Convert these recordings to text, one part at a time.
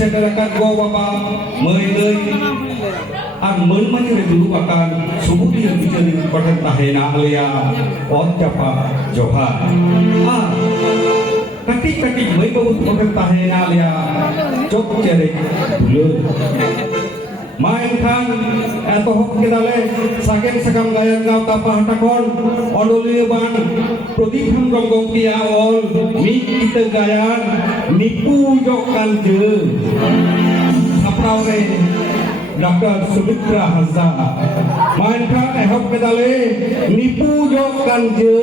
Segerakan gua bapak meuleuy amun dulu akan subuh dia bicara pada tahena alia Otjapa Johan katik meuleuy baut pada tahena alia Jok cerek buleun main kan etohok kita le saking sakam gaya ngau tapah takon onoli ban proditham ronggong kia ol mi kita gayan nipu jokan je saprau re Dr. Sumitra Hazza main kan ehok kita le nipu jokan je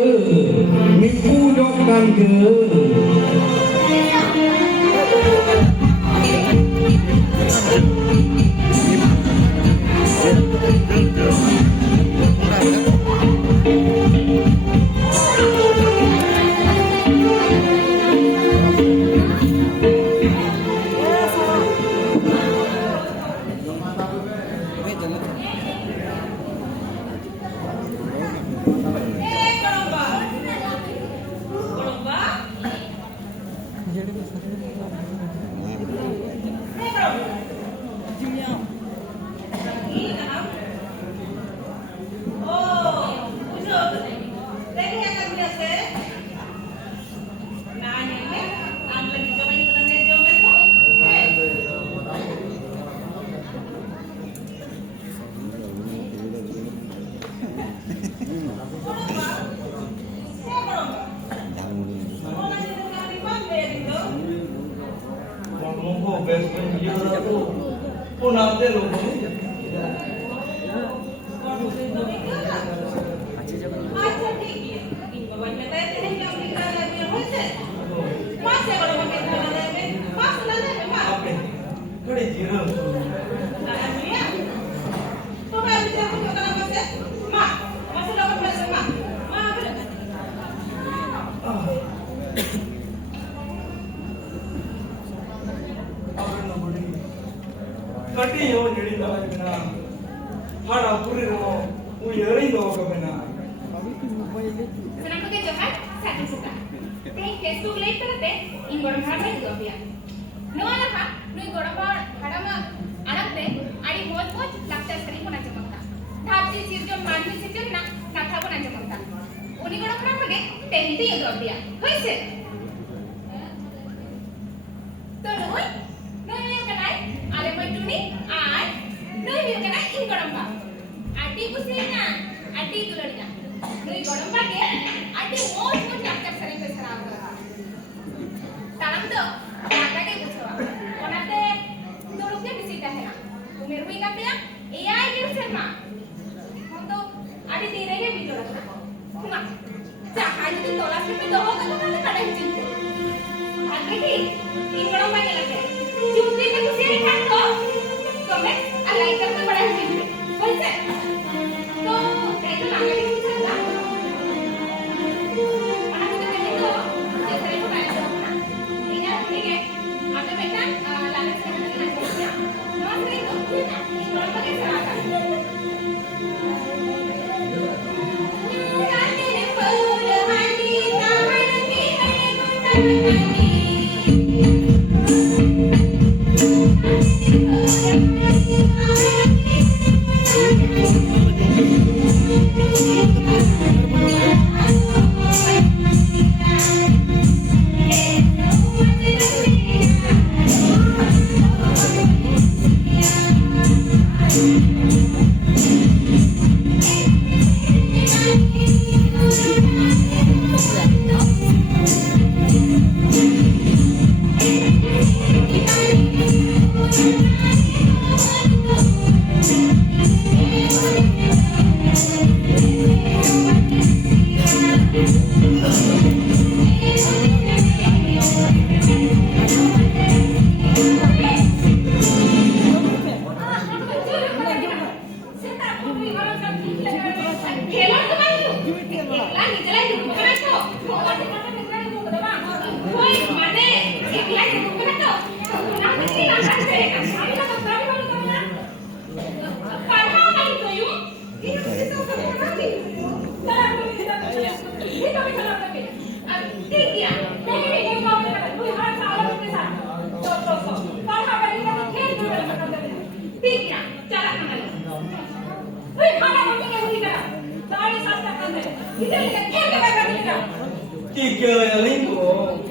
Jika aling ko,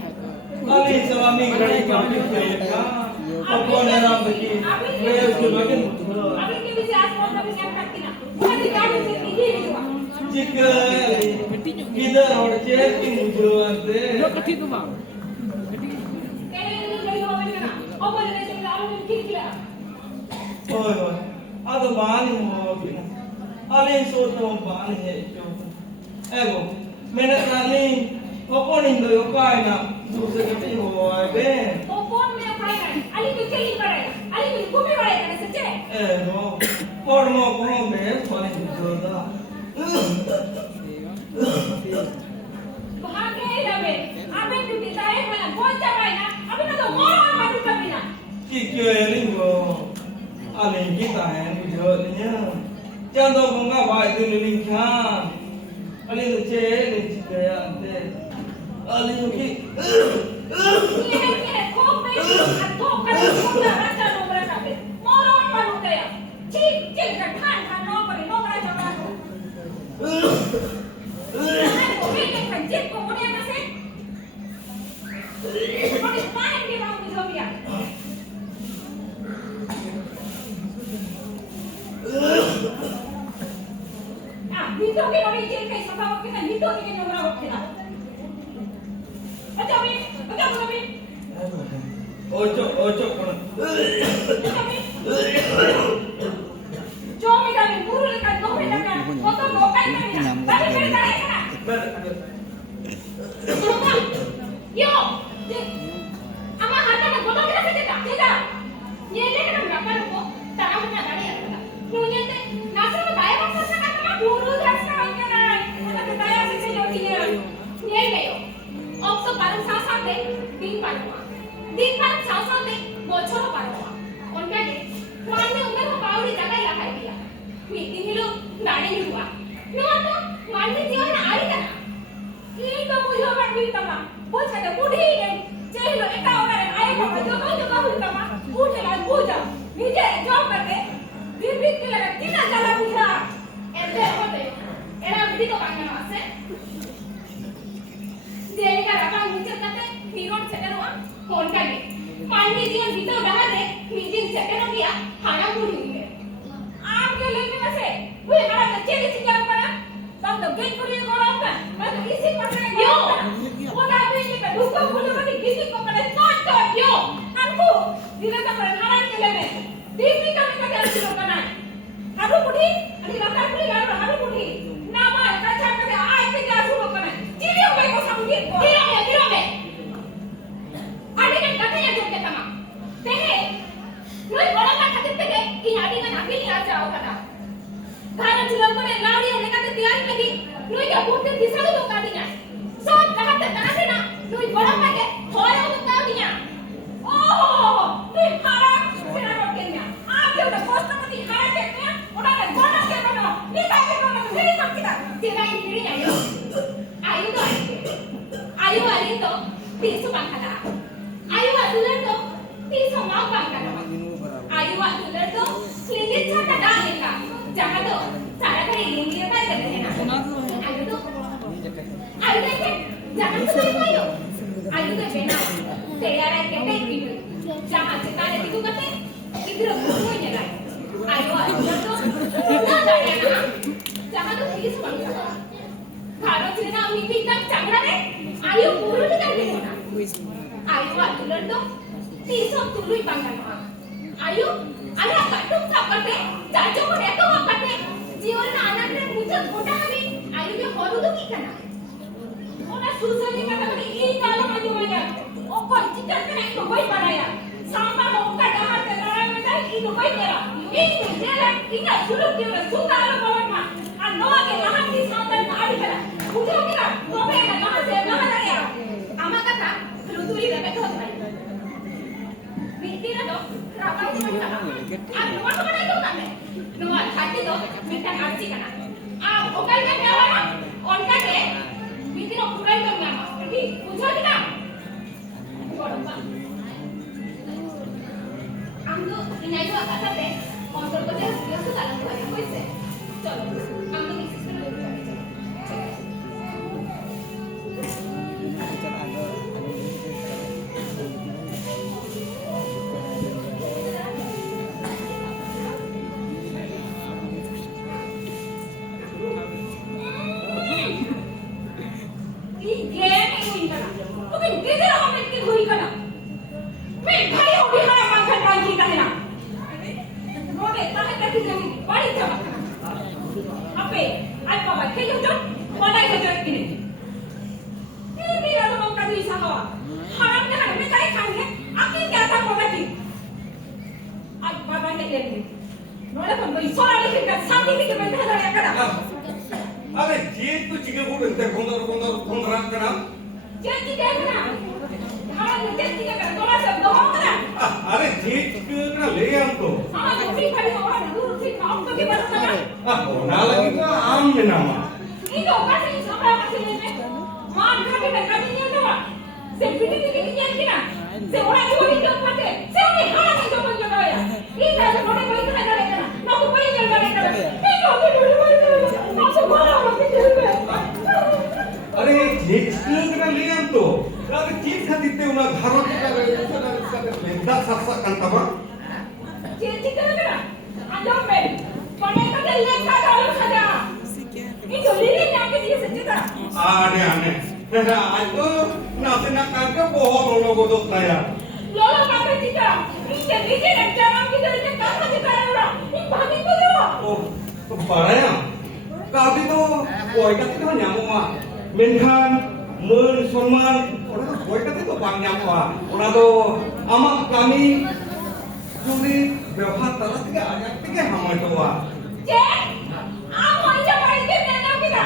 aling sama migran kami mereka, apa orang begini, mereka juga kan. अभी के विषय आसमान में क्या करती ना वो अधिकार से नहीं हुआ Jika kita orang cek ini jualan कहने लगे नहीं हुआ मैंने ना और बोले से लालो ने ठीक किया oh, ada bahan mau, aling soto bahan है जो, ego, मैंने नानी apa nih do apa ना, दूसरे किसी हो आए वो फोन में खाएगा अली को चली पड़ेगा अली को घूमे पड़ेगा ना सच्चे no, por no como ves, paling jualan. वहाँ के लगे अबे तू दिखाए वाला बहुत चढ़ाए ना अभी ना तो मोर और मारू कभी ना Kikyo aling ko, aling kita yang jualnya, jangan bunga baik itu lingkang, aling tu cek, aling cik ya ante, aling tu ये खूब में अथो कर पूरा रास्ता नोकरा काटे मोर और मारू गया ठीक चल कर खान खान नोकरा चढ़ा को भी के खंजित को मुने में से और इस पानी के बाहर में जो भी आ नीतो के नोरी जेल के सभा के ना नीतो के नोरा होते ना अच्छा भी ojo pun, जो में कभी पूरे का दो में लगा वो तो नौका ही नहीं ना बड़ी बड़ी जाएगा ना यो अम्मा हाथा में बोलो क्या सेटा ये लेकर हम रखा को तारा में गाड़ी आता क्यों ते नासा में दाया बक्सा का ना पूरा रास्ता होके ना मतलब दाया से चलो ये गयो अब तो पारम साथ दिन पारम साथ बोछो पारवा उनका दे मान में उम्र को पावड़ी जगह लगा दिया मीटिंग लो गाड़ी हुआ नो तो मान में जीवन आई था ये तो मुझे बात भी तमा बोल सकते बूढ़ी है चलो एक और आए को जो का हुई तमा बूढ़े ला बूझा नीचे जॉब करके दिन के लगा कितना चला बुझा ऐसे होते एरा विधि तो कांगना वासे जेल का रखा नीचे करते हीरो सेटल हुआ कौन का ने मानवी जीवन भीतर रहा रे मीटिंग सेटल हो गया खाना पूरी हुई है आपके लेके वैसे वो हमारा बच्चे की चिंता करा तब तो गेट खुली करो का मैं तो इसी पर यो वो ना भी के दुख को बोलो कि किसी को पड़े तो यो हमको दिला का प्रधान के लिए दीदी का में का शुरू करना हारू बुढ़ी अभी लगा खुली ला हारू बुढ़ी ना मार का छाप के आज से क्या शुरू करना चिड़ी हो गई को समझिए को गिरो में आड़ी के कथे या जोते तमा तेरे नोई बड़ा का खातिर पे कि आड़ी का नाकी नहीं आ जाओ कदा घर चलो को ने लाड़ी होने का तैयारी में दी नोई का बोलते दिशा तो का दिया सब कहा ते कहा से ना नोई बड़ा का के होया तो का दिया ओह ते खारा सेना रोके ना आप जो तो पोस्ट में दी खारा के ना ओना के बड़ा के बनो नीता के बनो मेरी सब किदा तेरा ही गिरी आयो आयु वाली तो 300 बांधला आयु वाली तो 300 माँ बांधला आयु वाली तो क्लिनिक छाता डालेगा जहाँ तो सारा घर इंग्लिश में कर रहे हैं ना आयु तो जहाँ तो नहीं आयु आयु तो बेना तैयार है कहते हैं कि जहाँ से तारे दिखो करते इधर कोई नहीं लाए आयु वाली तो ना डालेगा जहाँ तो 300 बांधला खाना चीज़ मीटिंग तक चंगा है आयु पूरी नहीं करने को ना आयु वाले तो 300 तुलुई बांधना आयु अरे कटुक सापड़ते चाचो को देखो वापड़ते जीवन में आनंद में मुझे छोटा हमी आयु के होलू तो की करना ओना सुसली का तो ये डालो में जो है ओ कोई चीज़ करके नहीं तो कोई बनाया सांबा होगा जहाँ से लड़ा में जाए इनो कोई तेरा ini जेला इनका शुरू किया सुधा आलो पवन माँ आ नवा के कहाँ की सांबर मारी करा मुझे क्या नोबे का कहाँ से कहाँ लगे आमा का था लुतुरी रखे तो भाई मिट्टी ना तो रापा की मत करा आ नवा तो बनाई तो करने नवा छाती तो मिट्टा आरती करना आ ओकल में क्या वाला उनका के मिट्टी नो पूरा तो क्या ठीक पूछो कि ना हम तो इन्हें जो आता था और तो बच्चे ये तो ताला हुआ है कोई से चलो हम तो इसी से लोग चलो पे आज बाबा खेल जो बनाई जो किने ini ada mau kadi sahawa haram ne haram me kai khange apni kya tha bola ki आज बाबा ने ले ली नोड़े पण बई सोरा लिखी का शांति के बंद है या करा अरे जे तू चिके बोल ते गोंदर करा जे चिके करा हां जे चिके करा तोरा सब दो करा अरे जे चिके करा ले हम तो हां दूसरी खड़ी हो दूर से काम तो के बस करा होना लगी तो आम ने नाम ini तो का से सबरा का से ले मान का के कभी नहीं होगा से बिटी की नहीं किना से ओरा जो भी जो पते से उन्हें हां नहीं जो बन लगाया ये ना जो नोड़े कोई ना करे ना ना तो कोई जल करे ये तो नोड़े कोई ना तो मारा मत चलबे अरे जे चिके करा ले हम तो अरे चीज खाती ते उना घरों का बेदा सासा कंतबा जे चिके करा अंदर में पने का ले का डालो सजा ini जो लीले ने आके दिए सच्चे था आने आज तो नासे ना काके बहुत लोगों को दोस्ता यार लोलो काके चिता ini लीले ने जराम की तरह कहां दिखा रहा इन भाभी को दो ओ तो बाया काबी तो कोई का तो ᱧᱟᱢᱚᱜᱼᱟ मेनखान मान सम्मान ओना तो कोई का तो बांग ᱧᱟᱢᱚᱜᱼᱟ ओना तो आमाक कामी जुदी व्यवहार तला तके आजा तके हमाटवा जे आप वहीं जा पड़ के मैंने किया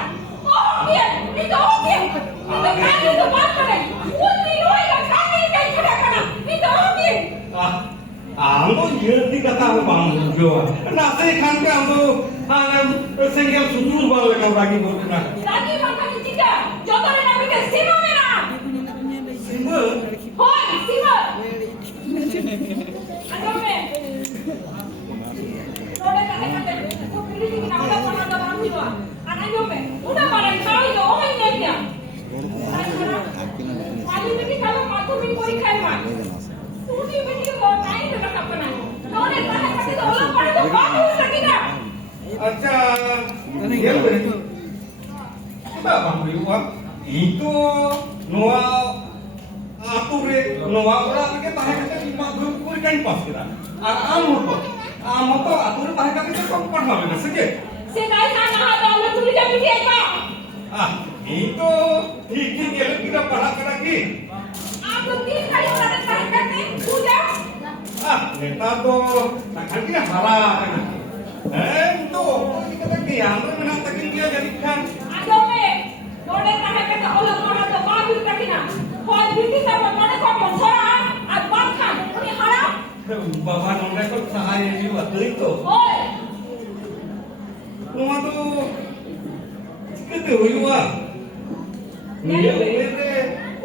ओ गया ये तो हो गया ये तो काहे तो बात करे वो नहीं होएगा काहे कहीं खड़ा करना ये तो हो गया हम तो ये दी कथा हम बांग जो नासे खान के हम तो सिंगल सुदूर वाले का रागी बोलना रागी बाबा की चिता जो तो ना बेटे सीमा में ना सिंबल होय सीमा अंदर में नोड़े काटे वो बिल्डिंग की नाम का पढ़ा दबा हुआ अंदर में उड़ा मारा खाओ जो हो नहीं क्या वाली में की खाओ माथो में कोई खाए मा सूटी में की वो नहीं तो अपना नोड़े काटे तो ओला पड़ तो बात हो सकेगा अच्छा ये ले बाबा हुआ itu noa ature noa ora ke tahe kate lima dua kuri kan pas kira am to ature tahe kate ko padha na seke से काय खाना हा तो मैं तुझे जब भी आएगा itu ठीक ये kira padha kara ki आप लोग 3 खड़े होकर तारीफ करते पूजा neta to takkan ki hara itu kata ki yang mana takin dia jadi kan आजो में नोड़े काहे के तो ओला नोड़ा तो बात भी करना कोई बिल्डिंग का नोड़े को छोड़ा आज बात खा उन्हें हरा बाबा नोड़े को सहाय नहीं हुआ तो ओए Rumah tu kita huwa. Ni le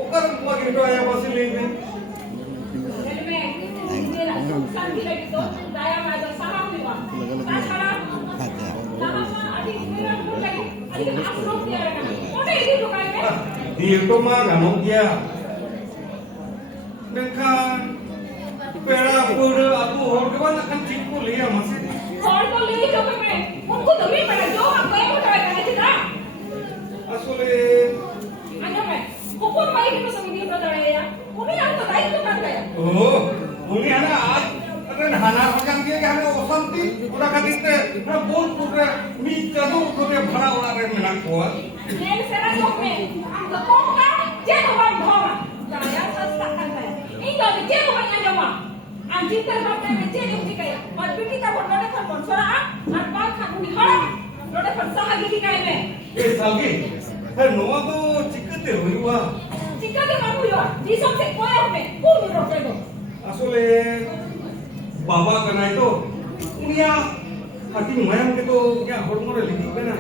okar buat kita ayah masih lagi. दिल में तेरा शांति लगी तो दया में तो सहा हुआ ताछड़ा ताहा अभी मेरा भूल लगी अभी आश्रम दिया रहना ओटे इधर दुकान में Dia tu mah kamu dia. Dekat pera pura aku orang mana kan cikgu lihat masih. और को ले जो में उनको तो भी पड़ा जो आप गए हो ट्राई करने थे ना Asal आजो में हुकुम भाई की समिति को दौड़े या उन्हें हम तो दायित्व कर गया oh, ini ada ada hana macam dia kan osanti udah katite na bol pura mi jadu tu dia bhara orang yang menak kuat. नेल सेरा जो में हम तो कौन का जे भगवान भवा दया सस्ता कर गया इन तो जे भगवान आ जावा हम जितर बाप में जे जो की गया और बेटी ता नोड़े पर छोरा और बाल खा उनी हड़ा नोड़े पर सहा की गए में Salgi, noa tu cikete huwa. चिका के मालूम हुआ जी सबसे कोई में कौन रोके दो Asal baba kena itu, punya hati mayam itu ya hormon lagi kena.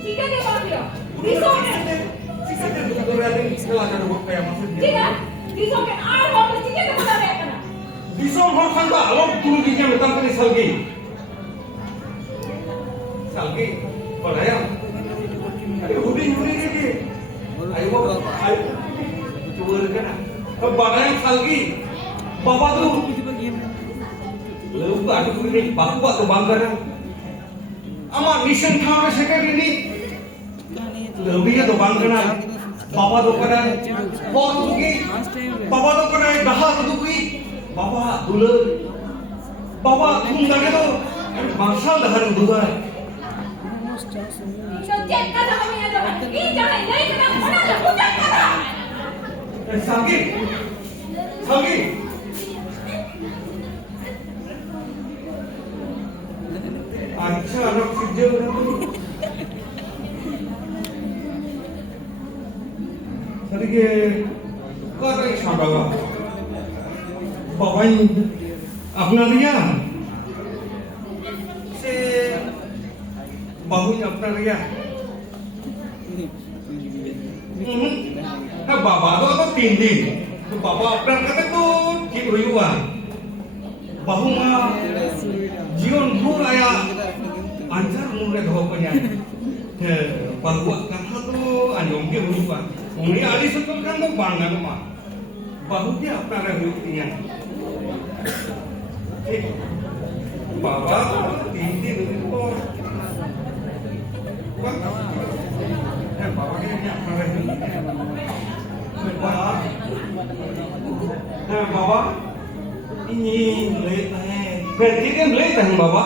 चिका के मालूम हुआ जी सबसे Cikete itu tu ada sekolah ada buat kayak maksudnya. चिका जी सबसे आर बात चिका के बता दे करना Disong hor sangka alok turu dia betam kali Salgi. Salgi, padaya. Ada hudi ni. Ayo, cuba kena. Padaya Salgi. Bapa tu. Lupa aku ini bapak tu bangga. Ama mission kau second ini. Lebih tu bangga. Bapa tu kena. Bapa tu ki. Bapa tu kena dah tu ki. Bapa dulu. Bapa tu dah tu. Marsal dah tu dah. Ino cek kata kami ada kan? Ini jangan lain kita mana ada bukan kata. Sagi, Sagi. अच्छा anak kerja orang tu. Tadi ke kau tak isap apa? Bawa ini अपना रिया से bahunya अपना रिया बाबा तो apa 3 दिन तो बाबा अपना kata tu ठीक हुई हुआ bahu mah जीवन भर आया anjar mulai doh punya bahu kata tu anjong ke huई हुआ उन्हें आदि सुतल kan tu bangga tu mah bahu dia अपना रह हुई बाबा 3 दिन तो बाबा के क्या कर रहे हैं बाबा ini letak berarti kan letak बाबा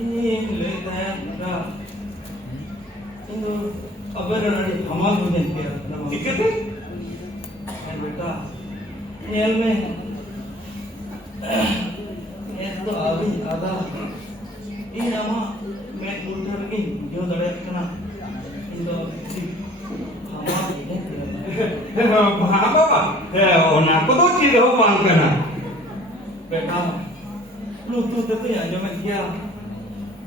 ini letak dah itu apa dari hamal tu jen kira ठीक है बेटा नेल में ये तो अभी आधा ini nama मैं उधर की जो दड़े करना itu hamal ini बाबा ओना को तो चीज हो मांग करना बेटा lu tu tu ya jangan dia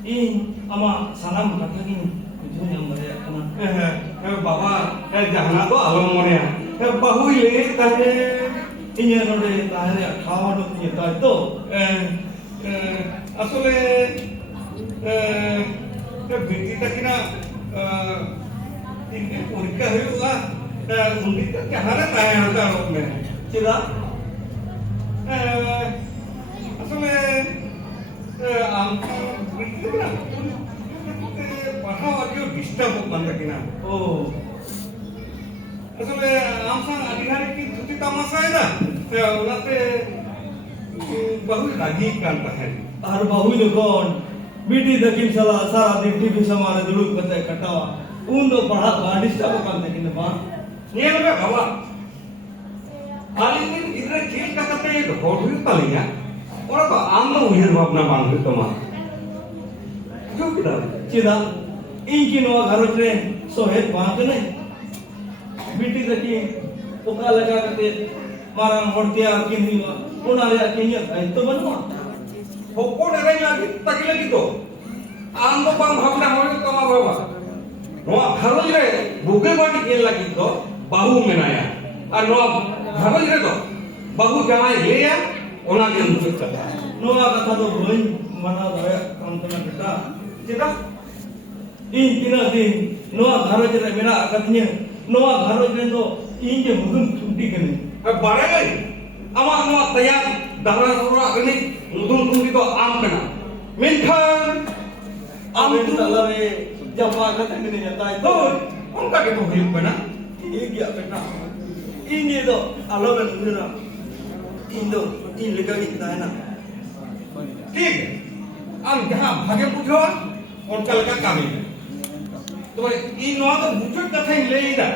ini ama salam kata gini itu yang mereka kena बाबा jangan तो आलो मोरे बाहु ले ताहे ini yang ada tanya kawan tu punya tahu আসলে বেটিটা কিনা তিনটে পরীক্ষা হইবা উন্দিটা কাহারে তাই হতা লোকনে tidak আসলে আমকে বেটিটা পড়াও আগে ডিস্টার্ব করতে কিনা oh আসলে আমসাং আদিহারে কি ধুতি তামাশা है ना ওনাতে বহু রাগী কান তাহেন har bahu jokon biti dakin salah sara din TV samare dulu kata katawa undo padha gadis apa kan dekin ba নিয়ে নেবে বাবা আলিদিন ইদরে জেল কাটাতে ঘর হয়ে পালিয়া ওরা তো আমরা উইয়ের ভাবনা বানবে তোমার কেউ কি দাও cida inki no gharot re sohet baat nahi biti dakin oka laga kate marang hortia kini una ya kinya itu banwa হকো নেরাই লাগি তাকি লাগি তো আম তো বাং ভাবনা হয় তোমার বাবা নোয়া ঘরজ রে বুকে বাটি গেল লাগি তো বাহু মেনায়া আর নোয়া ঘরজ রে তো বাহু জামাই লেয়া ওনা কে মুচত কথা noa kata do boin mana daya kam kena kita যেটা in kina din noa gharoj re mena akatnya noa gharoj re do in je mugum thunti kene বাড়ে গই আমার নোয়া তৈয়ার দাহরা দাহরা গনি নতুন কুন্দি তো আম কেনা মেনখান আম amen তো talare japa kata kene jata তো itu অনকা কে তো হইব না ini dia beta ini do aloben mura indo in lega kita na ঠিক আম যাহা ভাগে বুঝো অনকা লাগা কামি তো ই নোয়া তো বুঝত কথাই লেইদা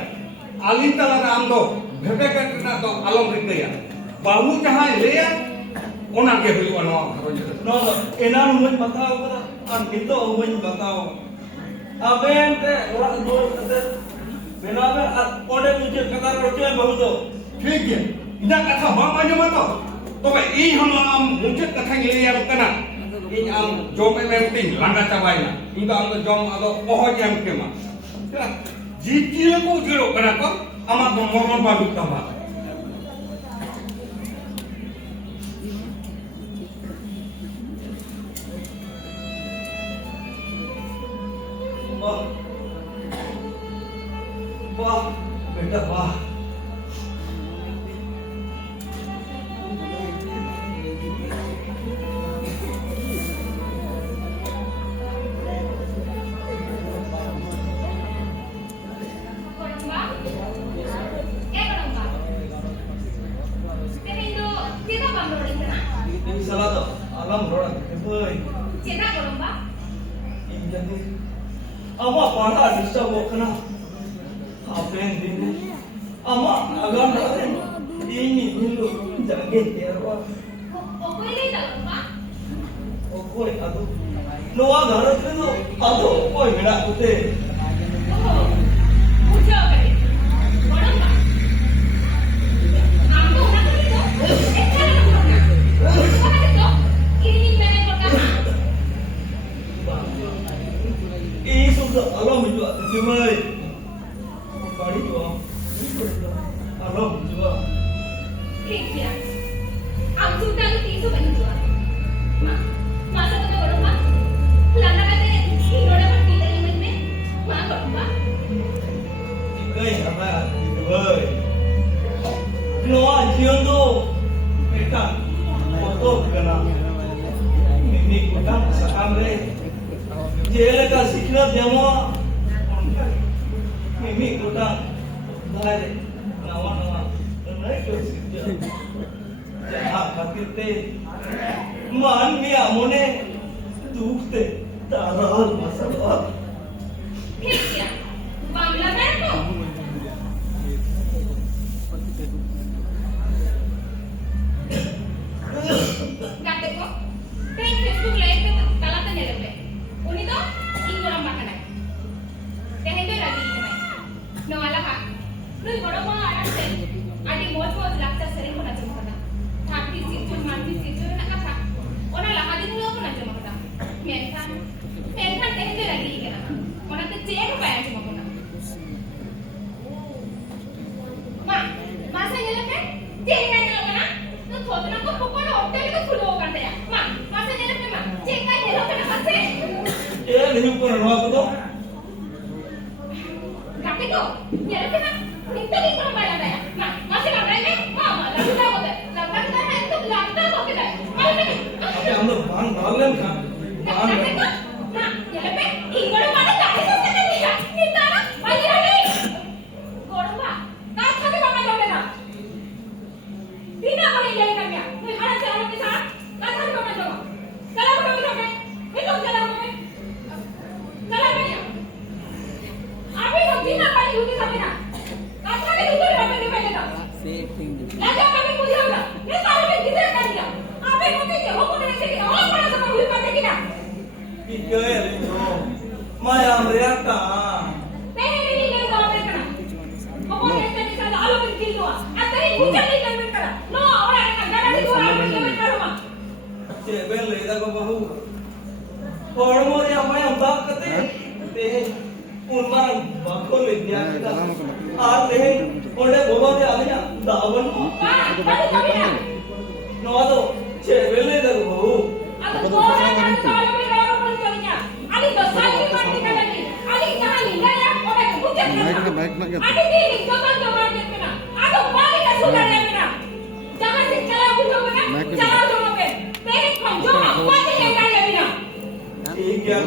আলিন তালারে আম দো ভেবে কাটনা তো আলম রিকয়া বাহু যাহা লেয়া ওনা কে হইব নোয়া ঘরজ no enan mun batao kada an kito mun batao aben te ora do kate benabe ode mujhe kata roche bahudo ठीक है इना कथा बाम आजमा तो तबे इ हम आम मुझे कथा गिलिया कना इ आम जोम में तिन लांगा चाबाइना इ तो आम जोम आदो ओह जेम केमा जीव जीव को उजड़ो कना को आमा मरमर बालु तबा wah wah beta wah Koromba? Koromba? Tapi itu kita bang rolling kena. ini salah do alam rora kepoi Cita koromba? jadi ama para disturb okna hapen din ama agan rate ini dulu jage terwa Okoy lay dalam pa. okoi adu noa garat no adu okoi mera kute Oh, udah kali. Orang pa. Aku nak itu. Sekarang aku nak. Sekarang itu. Ini mana perkara? ini sudah alam itu cumai padi tu alam juga ठीक है अब झूठा तो 300 बन जुआ मां मासा तो करो मां लाना कहते इन्होंने पर पीले लिमिट में मां करूंगा Ikai apa boy noa jion do mereka foto kena ini kita sakam re jele ka sikna demo ini kita dai nawa nawa nai ko sikja jaha khakite man mi amone dukte taral masala ठीक है बांग्ला में तो गाते को कहीं Facebook live पे तला तो नहीं लगते उन्हीं तो इन गोरम बाकना है कहीं तो राजी नहीं है नवाला का नुई बड़ो माँ आराम से आदि मौज मौज लगता सरे को नचम करता थापती सीचुन मानती सीचुन ना कथा ओना लगा दिन लोग को नचम करता मेंथान मेंथान कहीं तो राजी नहीं करना ओना तो चेक पाया चुमा करना माँ माँ से ये लगता है चेक नहीं करना तो थोड़ा को पकड़ होटल को खुलो करते हैं माँ माँ से ये लगता है माँ चेक नहीं करना माँ से ये नहीं ऊपर रहा तो गाते को ये लगता है इतना भी कम बाला है माँ माँ से लग रहा है माँ माँ लगता होता है तो लगता तो क्या है माँ नहीं अबे हम लोग बांध डाल लें क्या बांध गाते को माँ ये लगता है इंगोड़ो माँ गाते को क्या नहीं है इतना ना वाली हटे गोड़ो माँ काट खाते बाबा जाओगे ना बिना कोई ये कर गया कोई हरा से आने के साथ काट खाते बाबा जाओ चला बाबा जाओगे ये लोग चला बाबा चला भैया अभी तो बिना पानी होती सब ना काट खाते दूसरे बाबा ने पहले था लगा कभी मुझे होगा मैं सारे में किधर कर दिया अबे मुझे ये हो कोने से कि और बड़ा सब भूल पाते कि ना Ikaw mayam reakta पहले नहीं ले जाओ मैं करा अब वो ऐसे नहीं चला आलू में किल दो आता ही मुझे नहीं कर मैं करा नो और ऐसा गाना नहीं हुआ मैं मैं करो मां cebel leda ko bahu hormo ri apa yang bak kate te unman bakho le dia kita aar te onde bolo de alya dawan हां बड़ी कभी ना no ado cebel leda ko bahu अब तो है ना सालों में और बोल चलिया अली तो साल की बात निकल गई अली यहां लिंगा या और मुझे अली दी तो तो मार देते ना अब बाली का सुधर जाए ना जहां से चला बुझो ना चला दो पे तेरे खंजो बाली ले जाए ना ठीक है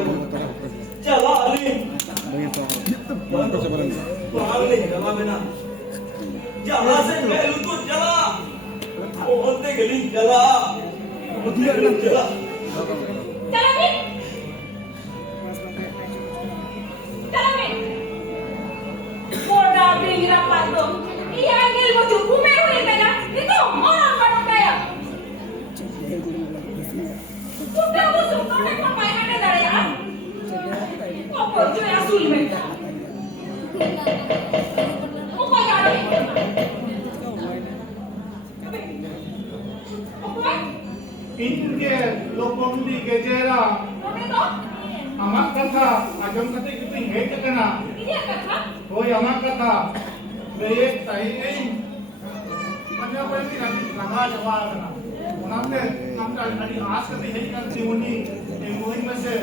चला अली बाहर ले चला बिना जहां से पहलू तो चला बोलते गली चला चला चला भी Boda bingra pado. Iya angel mo jubu meru ni tanya. Itu orang kan kaya. Sudah busuk kau nak pakai ada dari ya. Apa tu yang asul mereka? Apa yang ada? Apa? इनके लोकोंदी गेजेरा Apa itu? अमक कथा अजम कथे कितनी hate करना Ini apa kah? कोई अमक कथा वे एक सही नहीं पन्या पर भी लगा जवाब करना उन्होंने हम का अड़ी आस करते नहीं करती मुनी ये मोहिन में से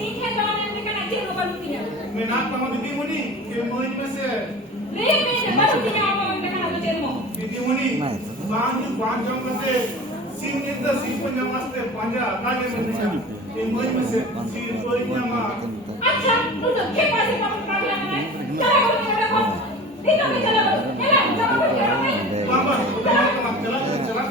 Ini kan dalam yang mereka nak jadi lupa lupinya. मैं नाक कमा दी मुनी ये मोहिन में से Lebih lebar lupinya apa mereka nak jadi mau? दी मुनी बांध जम करते सीन इतना सीन पर नमाज़ते पंजा आगे में नहीं ये मोहिन में से सीन कोई नमा अच्छा untuk kepas kamu problem mana? Cara kamu cara kamu. Ini kami cara kamu. Elah, cara kamu cara kamu. बाबा चला चला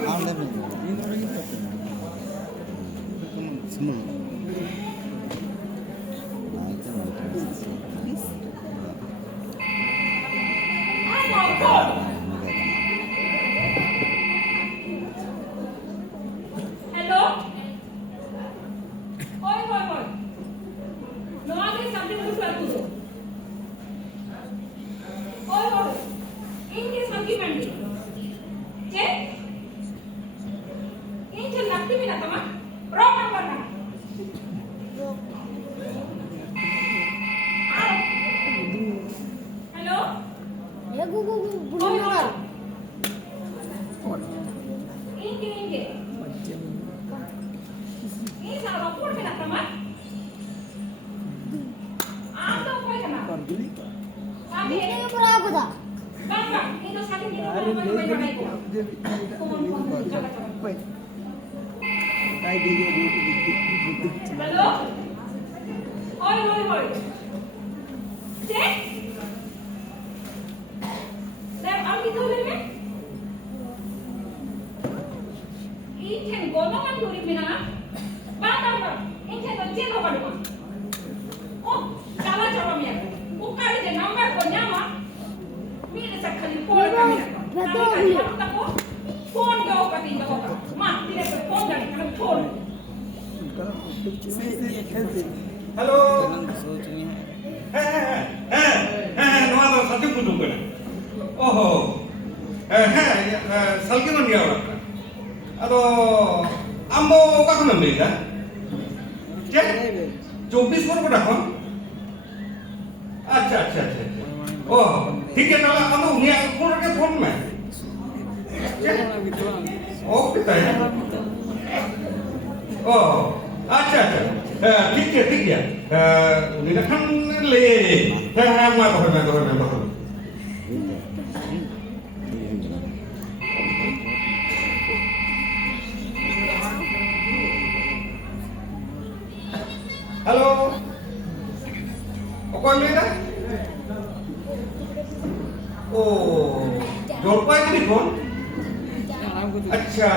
Nanti minat sama. Rok number kan. Halo. Ya gua Oh, iya. Ini. Ini salah pun minat sama. Ando apa kena? Sabi ini berapa dah? Bang, itu sabi ini apa itu? Coba. Halo? Oi. Cek? Dan ambil dulu ni. Ini golongan duri mina. Bang. Ini cek apa dulu? Oh, salah coba ya. Bukan je number ko nyama. Mira sa kali phone kami na. Phone go ka tin ko. Ma, dire ko phone gani kan phone. Halo. Nova do satu kudu kana. Oh. Salki man dia orang. Ado ambo ka kana beda. Cek 24 पर रखो अच्छा ओह ठीक है ना अब उन्हें phone के phone में ओके ताई ओह अच्छा ठीक है उन्हें kan le मैं तो Halo. Okoy leda? Oh, jolpai ni phone? अच्छा,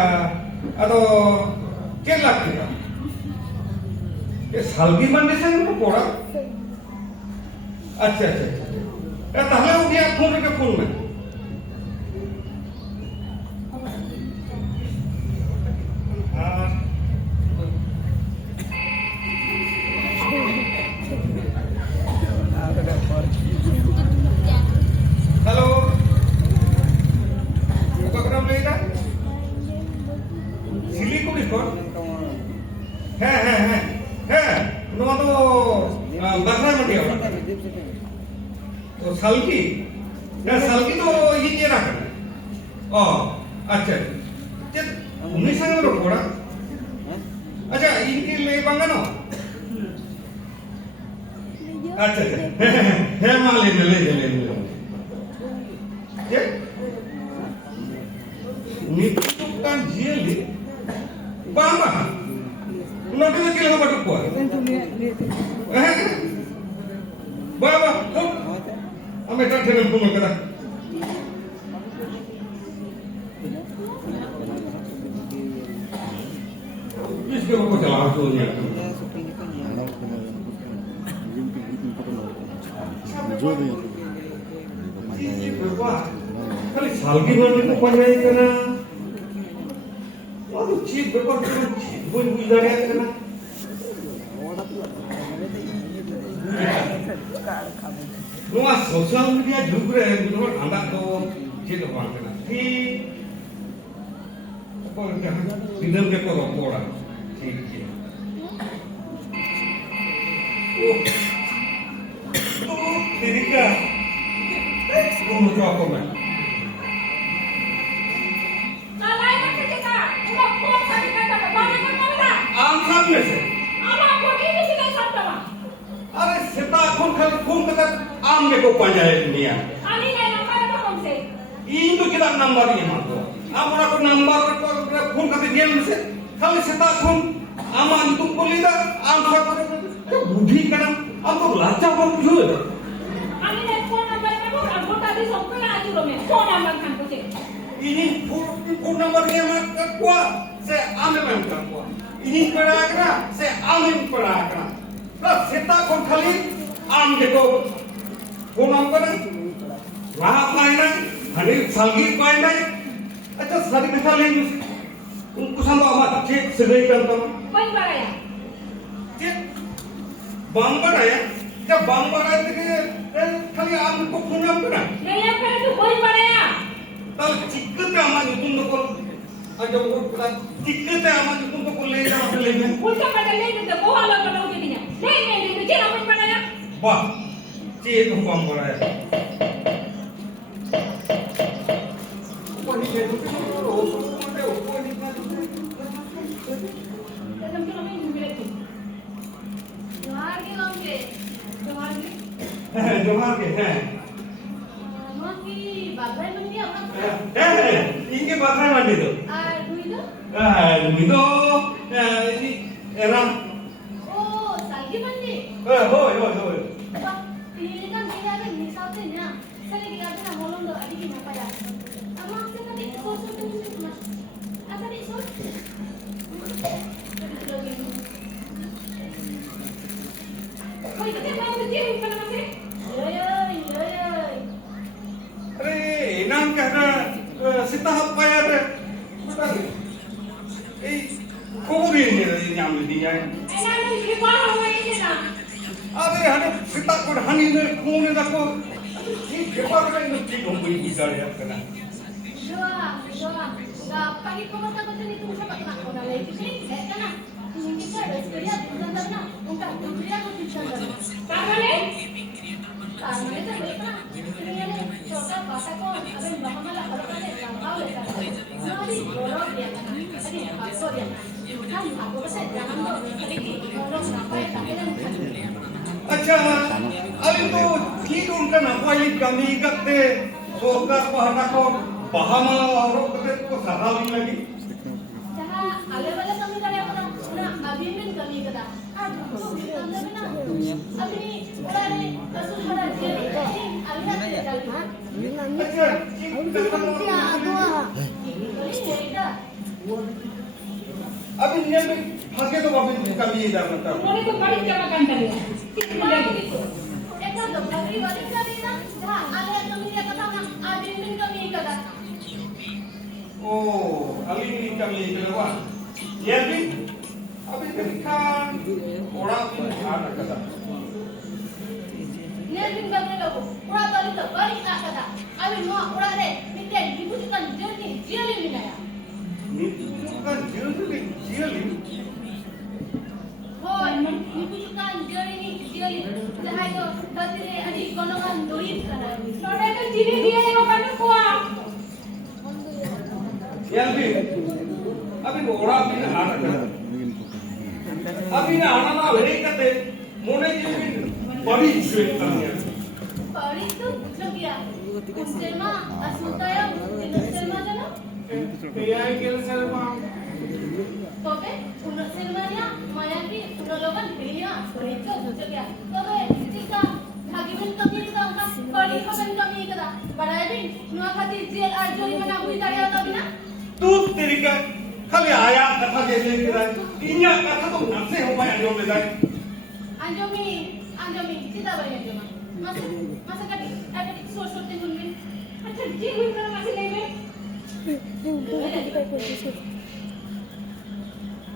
अदो क्या लगती है? ये सालगी मंडी से ना पोड़ा? अच्छा, ताहले वो क्या फोन के फोन में? Halo. Buka kenapa lagi? Silikon itu? Nama tu bahasa mana dia? Oh, salki. Ya, salki tu ini dia nak. Oh, अच्छा. Jadi, unis sangat berapa? अच्छा, इनकी ले बंगा ना? अच्छा. माले ले. Nitu kan jeli, bamba. Nanti lagi lama batu kuat. Bamba, ame tak jalan pun kita. Bis ke bapa jalan soalnya. Kali salgi mana tu panjang kena. Aduh, chip berapa tu chip pun bukan kena. Nuas sosial media juga betul anda tu chip apa kena. Tapi apa yang tidak dia kau orang chip. Oh, teriga. Kamu tu apa man? Answer में से अरे सीता खून कर आम में को पंजाए दुनिया इन तो कितना नंबर ये मानो आप उन्हें को नंबर को खून करते दिया मुझसे खाली सीता खून आमान तुम को लीदा आंसर करे तो बुद्धि करना अब तो लाचा पर क्यों है ini phone number dia mak kuat saya ambil kan kuat ini peragra saya ambil peragra terus seta kon khali am deko phone number wah paina hari salgi paina acha sari misal ini unku sama amat cek segai kan tuh cek bangbar ya क्या बंबर है तो खाली आपको phone number है नहीं है फिर तो कोई पड़ेगा ताल चिक्कत आमा तुम तो Aja bukan tiket ya amat untuk kuliah sama kuliah. Ulta pada lain itu bawa lah kalau begini. Lain itu jangan apa pada ya. Wah, cik itu bang boleh. Wah ini dia tu Dalam film ini juga itu. Johar ke lagi? Johar ke? Johar ke? Maki bagai mandi apa? Ini bagai mandi tu. Duit tu? Itu ini era. Oh, salgi mandi. Hoi. Wah, ini kan dia ada misalnya. Saya lagi ada nak molong doa di mana pada. Amak saya tadi sosok tu mas. Apa ni sosok? Kau itu kan baru dia bukan masih? Ya. अरे इनाम क्या है सीता हप्पा यार बता ए कोरी नहीं इनाम दी जाए Enak tu di bawah rumah ini dah. अबे हने सीता को हनी ने कौन ने को ये पेपर में इन चीज हो गई बिचार यार करना Dua. Pagi kau mata kau ni tu siapa nak kau dah lagi ni? Kan nak? Ini kita ada sekali bukan tak nak. Untuk dia aku tidak ada. Apa ni? Karena itu mereka ini ni coba bahasa kau abang bahan malah kalau kau ni kau lepas. Nanti dorong dia kan. Tadi aku dia. Kan aku pasal jangan tu. Tadi dorong sampai tak ada. अच्छा अभी तो ठीक उनका ना कोई कमी करते सोकर पहना को बहामा और कते को सहावी लगी जहाँ आगे वाला कमी करे अपना ना अभी भी कमी करा आज तो अंदर में ना अभी उड़ाने रसूल बड़ा दिया अभी ना चल अच्छा अभी ये भी भागे तो वापस कमी इधर मतलब मोरे को बड़ी जगह कर दिया कितना देखो एक तो बकरी वाली करी ना जहाँ आगे कमी दिया कथा ना अभी भी कमी करा ओ अभी भी कमी इधर हुआ ये भी अभी देखा ओड़ा भी हार रखा ने दिन बगने लोगो उड़ा वाली तो बड़ी कथा अभी नो उड़ा रे नित्य डिपुटी का जल्दी जेल में आया bukan jeli Hoy, dibutuhkan jari ni jari jahai tu tadi adik golongan duit kana. Lore tu jiri dia yang apa kuah. yang भी अभी ओड़ा भी हार रखा अभी ना आना ना वेरी करते मोने जी भी बड़ी इश्यू करनी है Pari tu bukan dia. Selma, asultaya, Selma jana. AI के Salma Tobe, uno Selma ni, maya ki uno logan pilihnya, itu bukan dia. Tobe, jika hakimin kami kita orang pari hakimin kami kita, padahal ni, nuah khati jail arjuri mana hui tadi atau bina? तू तेरी का खाली आया कथा जैसे किराए इन्या कथा तो नफसे हो पाए अंजों में जाए Anjomi, kita bayar anjoma. Masa kadi, ada di sosok tenun ni. Macam dia hui kalau masih lagi.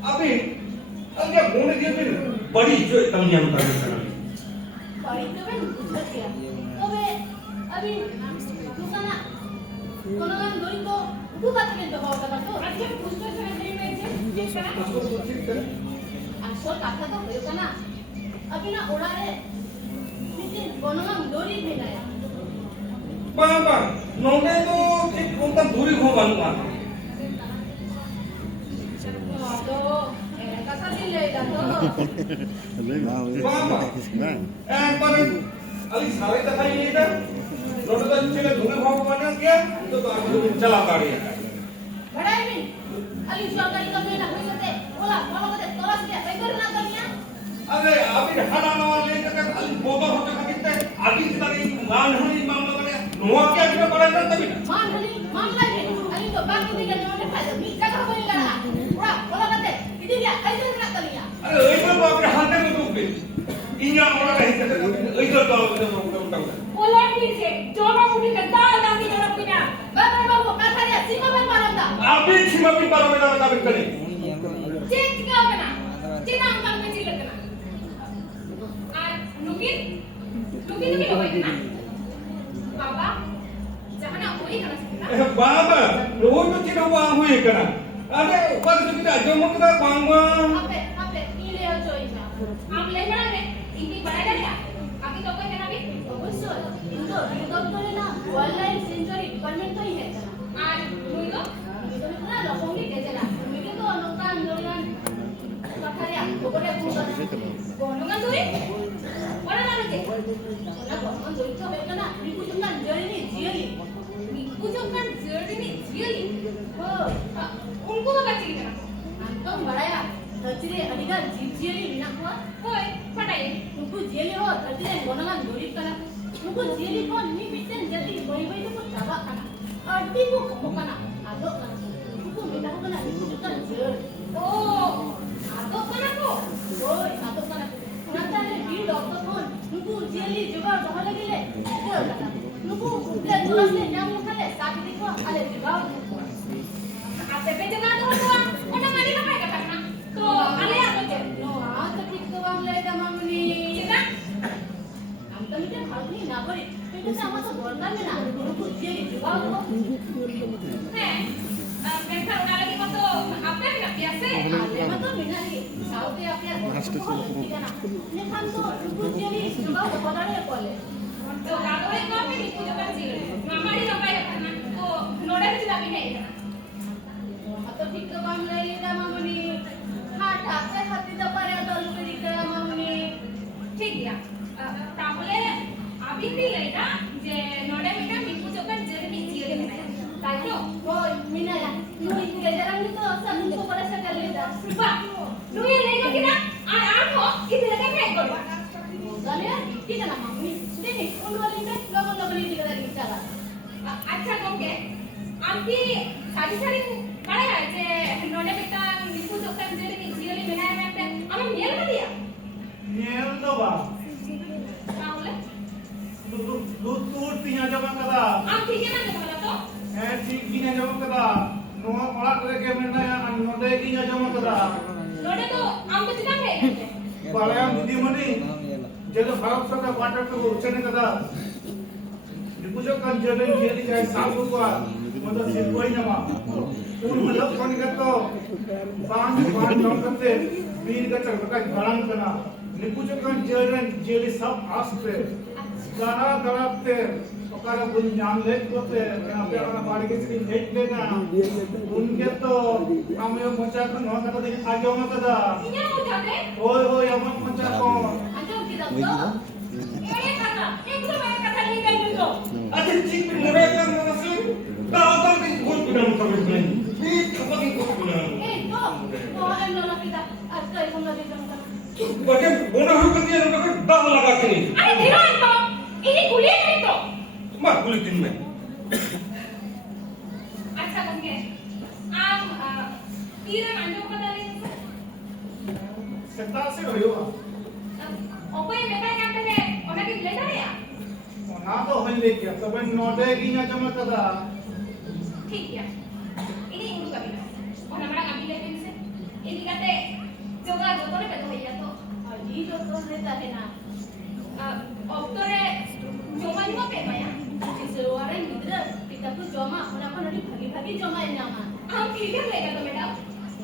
अभी अभी मोने जी भी बड़ी इश्यू कमियां उतारने करना Pari tu kan bukan dia. Tobe, abi dukana. Golongan duit tu bukan kita tu bawa kata tu. Macam puster saya ni macam. Asal kata tu bukan na. Abi na orang ni, mesti golongan duit ni lah. बाबा नोने तो ठीक उनका दूरी हो बनूंगा Aduh, kata dia dah tu. बाबा पर अली सारे तक ही नहीं था नोने तो चले दूरी हो बना क्या तो आगे चला गाड़ी Bada ini, ali jual kali kami nak beli sate. Olah, kalau kata tolak dia, baik nak kami ya. अरे अभी हरा नवा लेकर के अली बोतल होते कितने आदि तरह मान होनी मामला बने नुआ क्या कितना बड़ा था तभी Man hari, mamla ni, ali tu bang kita jadi orang pada, minta kau boleh lara. Olah, kalau kata, itu dia, ali tu nak kami ya. अरे इधर तो अपने हाथ में तो भी इन्या और नहीं करते इधर तो Olah ni je, coba mungkin kata nanti orang punya. Bapak bapak kata dia, siapa yang malam dah? अभी सीमा भी पारो में दावे दावे करे Cik kau kena, cik angkat kecil kena. Mungkin tu kita kena. Bapa, jangan nak boleh kena sekarang. बाबा रोज तो चिन्ह हुआ हुए करा Ada bukan kita cuma kita bang. Ape, ini dia coba. Am lain mana ni? Ini berada dia. Abi तो कोई है ना भी? অবশ্যই কিন্তু রিকম করে না ওয়াইল্ড লাইফ সেঞ্চুরি ডিপার্টমেন্ট তো है আর মুই তো itu না রকম দিকে জেলা তুমি কিন্তু নৌকা আন্দোলন কথারে ওপরে বুঝানো গণগান ধরে ওরা মানুষে ওনা গমন জড়িত হইতো না রিপুজুকান জার্নি জিয়ালি নিকুজকান জার্নি জিয়ালি ও उनको तो बच्चे की तरह antum baraya ধরতিরে আদিগান জিপ জিয়ালি মিনা কোয়া होय पटाई নুকু জিয়ালি হো ধরতিরে গণগান জড়িত কানা নুকু জিয়ালি কোন নি বিটেন জাতি বই বই তো চাবা কানা আদি কো কম কানা আদো কানা নুকু মিনা কো না রিপুজুকান জার্নি oh atau kenapa ওই আদো কানা নাতালে বি ডক্টর কোন নুকু জিয়ালি জোগাড় দহা লাগিলে নুকু কুকলে জোরাসে নাম উঠালে সাকি দেখো আলে জোগাড় apa pejangan tu tua orang mandi apa yang kata nak tu alih apa je নো আ তো ঠিক তো বাংলা এটা মামনি kita আমি তো মিটে ভাবনি না করি কিন্তু আমার তো দরকার না নুকু জিয়ালি জোগাড় করো mereka udah lagi foto apa yang nak biasa আলে মা তো মিনা কি সাউথে আপনি ঠিক না নেখান তো নুকু জিয়ালি জোগাড় করারে বলে तो kalau itu apa ni punya banjir mama di apa yang kata nak tu noda tu tidak pindah itu তো ঠিক তো বাংলা এটা মামনি হাট হাতে হাতে তো পারে দল করি করা মামনি ঠিক ya তাহলে আমি কি এটা যে নোডা মিটা মিকু চোকান জেরি জিরে মেনা তাই তো ওই মিনালা তুই গেজারাং তো সামনে তো করে সাকালে দা বা তুই এই লাগি না আর আঠো ইতে লাগা খাই করবা জানে ঠিক না মামনি দেখি কোন বলিতে লগন লগন ঠিক করে দিছালা আচ্ছা গমকে আমি সারি সারি পারে যে নোডা মিটা মিকু চোকান জেরি জিরে মেনা একটা আমি মেল দিয়া Nyel to ba? তাহলে Tutur tinya jama kada. আমি ঠিক না বলা তো Tik tinya jama kada. Noa palat reke mena ya node tinya jama kada. নোডা তো আমি তো চিন্তা করে Palayam didi mani. Jadi Bharat Sarkar water to uchane kada. Dipujo kan jale jeli jai sabu ko. Mata silkoi nama. Un matlab kani kato. Bang jam kate. Bir ka chakka garan kana. Dipujo kan jeli sab aste. Gara garapte. Okara bun jam lek kote. Ape ana bari ke chini lek lena. Unke to amyo mocha kan no kata de ajo ma kada. ইয়া বুঝাতে Oi amot mocha ko. আজও কি দাও এই কথা এগুলো আমার কথা নিয়ে যাই তো Ada cik mereka masuk. Tahu tak ni pun sudah mengkawin ni. Ini apa ni pun sudah. এই তো ও এম না কিতা আজকে কোন লাগে জানা Macam bona harus dia nak dah laga kini. আরে ধীরে তো ini kuliah kan itu Mak kulit ini. আচ্ছা গমকে আম তীরে মানজো কথা নিয়ে Seta se hoyo. অপয় মেটা জানতে রে ওনাকে লেখা রে Na to hoy le kya. Saban node kinya jama kada. ঠিক ya ini ibu kami orang orang ambil lagi sih ini kata coba dokternya betul ya tuh ই তো তো লেতা হে না dokternya coba juga apa ya সেওয়ারে নিদ্রা পিতা তো জমা ওনা কোন ভাগি ভাগি জমায় না মা am pikir mereka tuh madam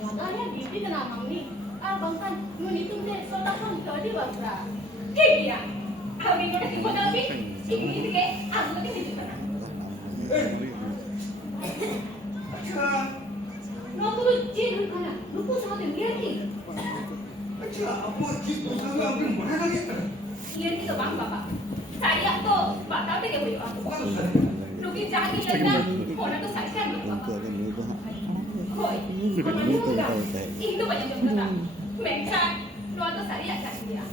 মদানে ডিপি না মামনি আর বংকান নু নিতুমতে সোটা কোন তডি বাকরা ঠিক ya আমি কোনো ঠিক কথা বলি ini থেকে আমি তো কিছু না Acha, নতুন যে ঢুকানা রূপো সাথে মিয়ার কি acha apa cik tu sangat ambil mana lagi tak? ইয়ার কি তো বাং বাবা সারিয়া তো বাতাও থেকে হই বাবা Apa tu? রুগী জানি লাগা ওনা তো সাইকেল বাবা Hoy, kono juga. Indo ba yung kata? Mensa, no to sari akan dia.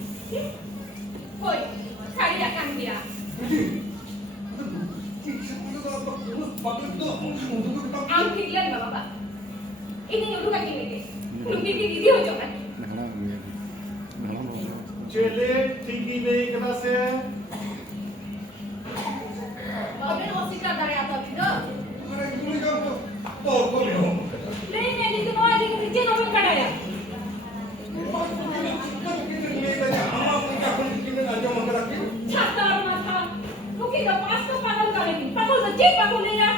Hoy, sari akan dia. Cik siapa tu apa? Pakai tu, untuk kita. Ang tiglan ba baba? Ini yung lugar kini ke. Lugi di ho jokan. Chele tiki le kada se. বাবের hospital দাঁড়ে আতা বিদো Mana itu ni kau? Tor kau ni. Lain na dito mo ay dito dito mo kadaya. Chata mata. Lugi da pasto pagal kali. Pagal da jik pagal niya.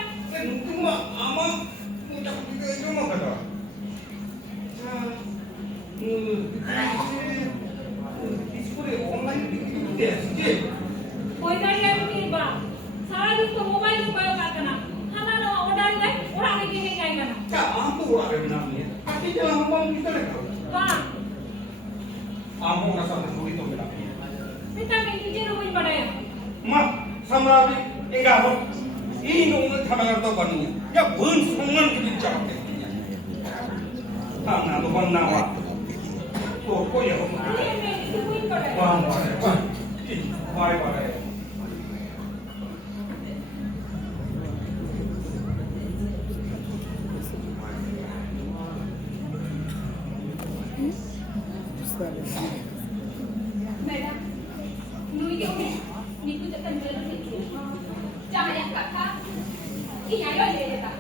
স্কুলে online ticket আসছে ওই গাড়ি আমি কিনবা সারাদিন তো mobile উপয়োগ করতে না খানা না অর্ডার দেয় ওরা আগে কিনে যায় না তা আমको ওরা না নিয়ে আজকে যে আমরা কিনে রাখো বা আমো না সাথে জড়িত মেলা এটা আমি নিজের উপর বাড়ায় মা সম্রাবি এঙ্গা হো এই নং থানার তো বানি या बन सम्मान के चाहते थाना तो बनना वा तो कोई हो वाह बाय बाय मैडम नुई के उन्हें नीकू जतन जरूर देखिए जहाँ एक कथा इन्हें ले लेता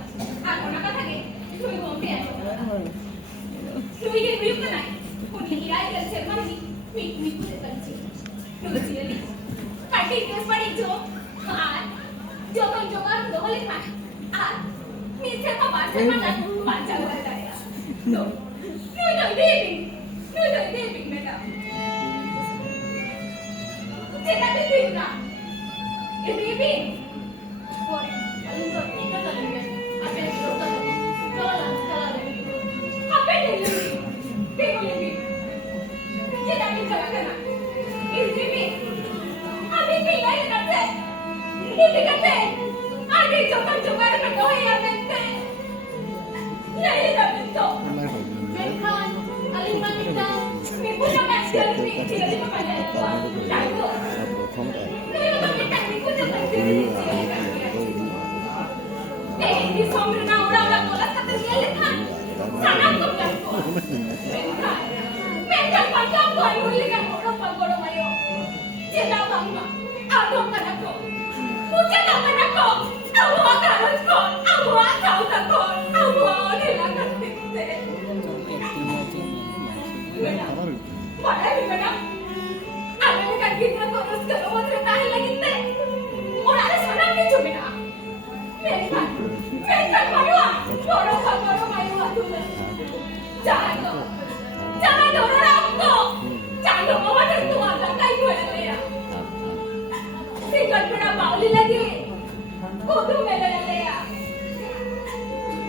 आप होना कथा के नुई को उनके नुई के वीडियो बनाए उन्हें इराय कर से मनी नीकू जतन जी नुई सीरियली पार्टी केस पड़ी जो जो दो लिखा नीचे का बात से बात चल रहा है तो नुई तो देवी madam Kita bikin na. Ini bikin. Boleh. Alin tu kita tak boleh. Apa yang kita tak boleh. Kalau. Apa yang boleh? Kita boleh. Kita bikin kerana. Ini bikin. Abi bikin lagi kerja. Ini kerja. Abi coba nak kau yang nanti. Lagi tak betul. Mereka alin wanita. Ni punya masker ni ciri macam apa? Tahu. Di sombong orang tolak kata dia lekan. Sangat terganggu. Mental pangkam boy boleh kan orang pangkoro mayo. Cila bangga. Aduh kanako. Bukan kanako. Abu akan kau. Abu akan kau. Abu orang lakukan itu. Mana mana? Ada kan kita terus kalau cerita lagi teh. Orang ada sana ni cuma na. Mental malu. Orang malu tu. Jangan orang aku. Jangan bawa tu ada kai boleh ya. Tinggal pernah bauli lagi. Kudu mela ya.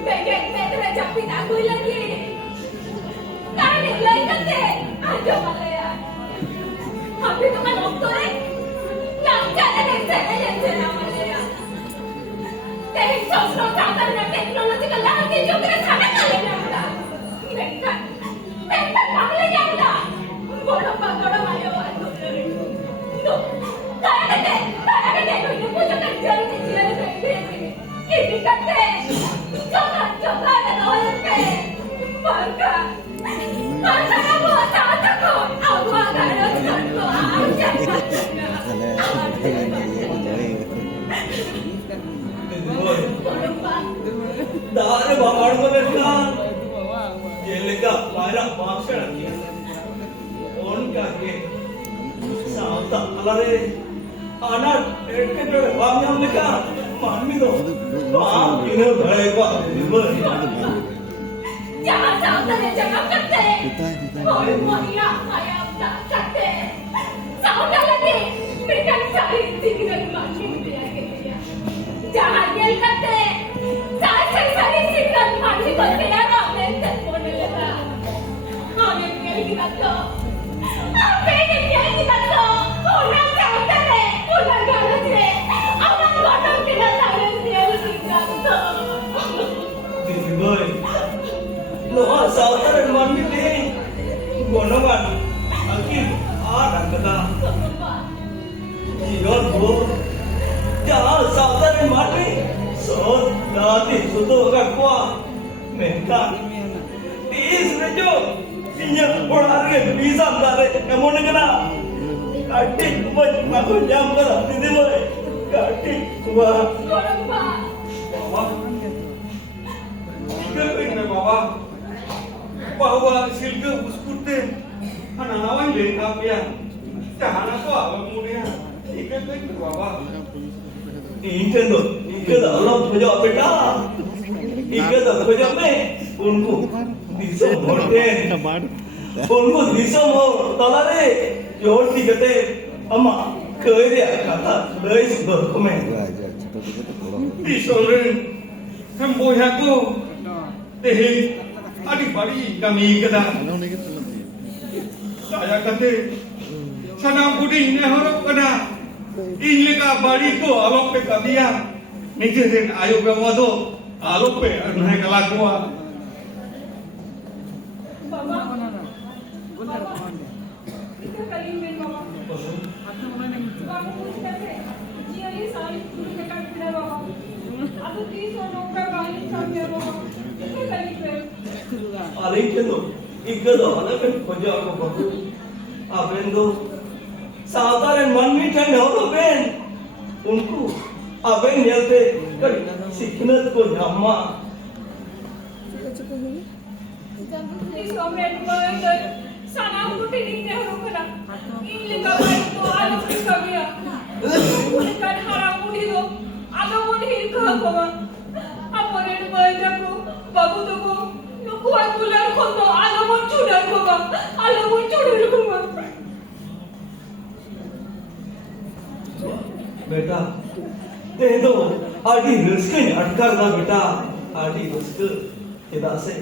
Betul jampi tak boleh lagi. Karena lagi kan teh. Ada malah ya. Habis tu kan doktor yang jalan yang jalan malah ya. Tapi sosok tak ada teknologi kalau kita juga sana kalau ya. Mental malah ya dah. Bodoh bodoh malah tu. Tu. Tak ada tu itu pun jangan jalan ini kata. Jangan ada orang teh. Bangga. Bangga kamu tak takut. Aku akan Dari bapak mereka, jelega banyak bangsa lagi. Orang kaya, sahaja alare, anak erkek bangsa mereka, mami tu, bang ini berapa ribu? Jangan kata. Orang yang ayam tak kata. Sahaja lagi, mereka cari tinggal mandi dia. Jangan dia kata. Cari tinggal mandi kau tidak ramai telefon leda. Apa yang kita tu? Apa yang kita tu? Orang cakap deh, orang ganas deh. Orang orang tidak tahu dia tinggal tu. Jadi boy, loh saudara mandi ni, gonongan, akhir ada kata. Jiran bo, jangan saudara mandi. So, nanti suatu kakak mereka is rejo, ini orang ada bisa tak? Kamu nak kena? Kaki, aku jam kena. Tidak boleh. Kaki, wah. Baba, tiga kena baba. Baba silke uskute, anak awak ni kapia. Jangan aku awak mulia. Tiga kena baba. Nintendo, kita dalam kerja beda. Kita dalam kerja ni, ungu bisa boleh. Unku disam ho talare yor tikate ama koi dia kata dari sebab komen. Disam rin kan boya ko tehin adik-adik kami kada. Saya kata sanam puding ne horok kada. Inle ka bari ko alok pe kadiya. Nije din ayo pe wado alok pe anhe kala kuwa. Baba. Baba. Kita kalimin Baba. Kamu putuskan jiali sari dulu dekat kita Baba. Aku 300 rupiah balik kami Baba. Kita kalimin. Alih itu ikut ada kan kerja aku bagus. Aben tu साधारण मन में ठंड हो तो Ben उनको अबे नियते कर सिखनत को जम्मा Please comment below sana aku tidak tahu kena ini kabar itu alam sekalian bukan haram mudi do alam mudi hirkah koma apa red baca ko babu to ko nuku aku lar kondo alam cudar koma alam cudar koma बेटा ते तो आदि risk Atkar ना बेटा आदि risk किदा से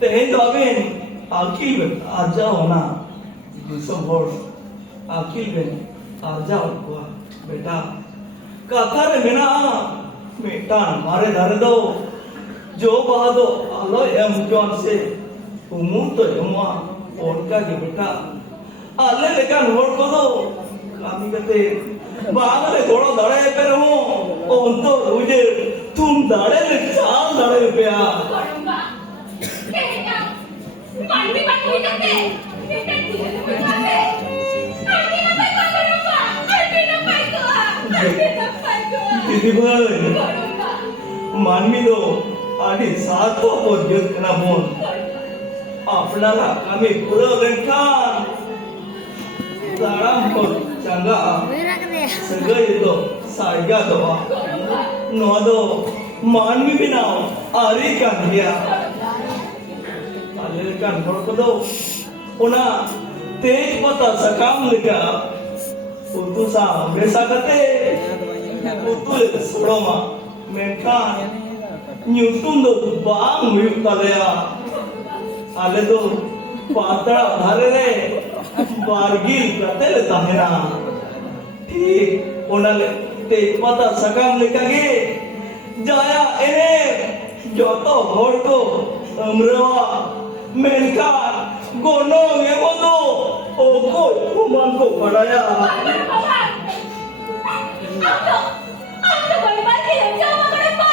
ते तो अबेन आकिल बन आजा होना दिसंबर आकिल बन आजा को बेटा कथा रे मेना बेटा मारे धर दो जो बहादो आलो एम जोन से उमु तो एमा उनका के बेटा आले लेकिन होड़ को दो कामी कते बागले थोड़ा दड़े पे रहूं और तो मुझे तुम दड़े ले चाल दड़े पे आ Koromba, kayaknya mandi mandi nanti, kita tidak berkafe. Nanti nampai kau Koromba, nanti nampai kau, nanti nampai kau. दीदी भाई Koromba, मानवी दो आदि सात को पोजत ना मोन अपना ला कमी पूरा लेखान दाराम को चंगा सगळे येतो सारख्या दवा नोदो मानवी बिनाव आरी कांदिया आले कान फडकदो पुन्हा तेज पता सकाम लिका उतुसा बेसा कते उतुल सोडोमा मेखान न्यूटन दो बांग हुयुक्तालया आले तो पातळा धारे रे बारगिल कतेले ताहेरा ठीक ओनाले ते पता सकाम लेकागे जाया एने जोतो होड़ को अमरवा मेनका गोनो ये बोलो ओ को हुमान को पढ़ाया Koromba, aku balik dia jawab Koromba,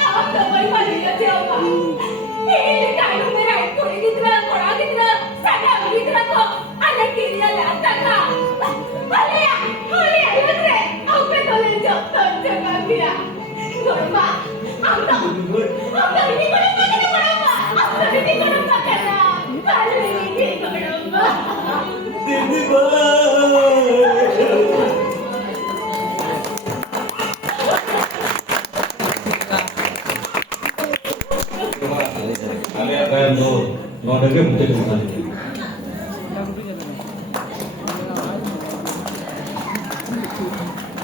aku balik dia jawab. Ini kayu merah, kuri gitu, korak gitu, sana gitu kok, ada kiri ada tengah. Alia, lihat aku boleh jatuh jangan dia. Koromba, aku ini Koromba kena Koromba, aku ini Koromba kena, balik ini Koromba. दीदी भाई Kalian bayar tuh, nggak ada game mungkin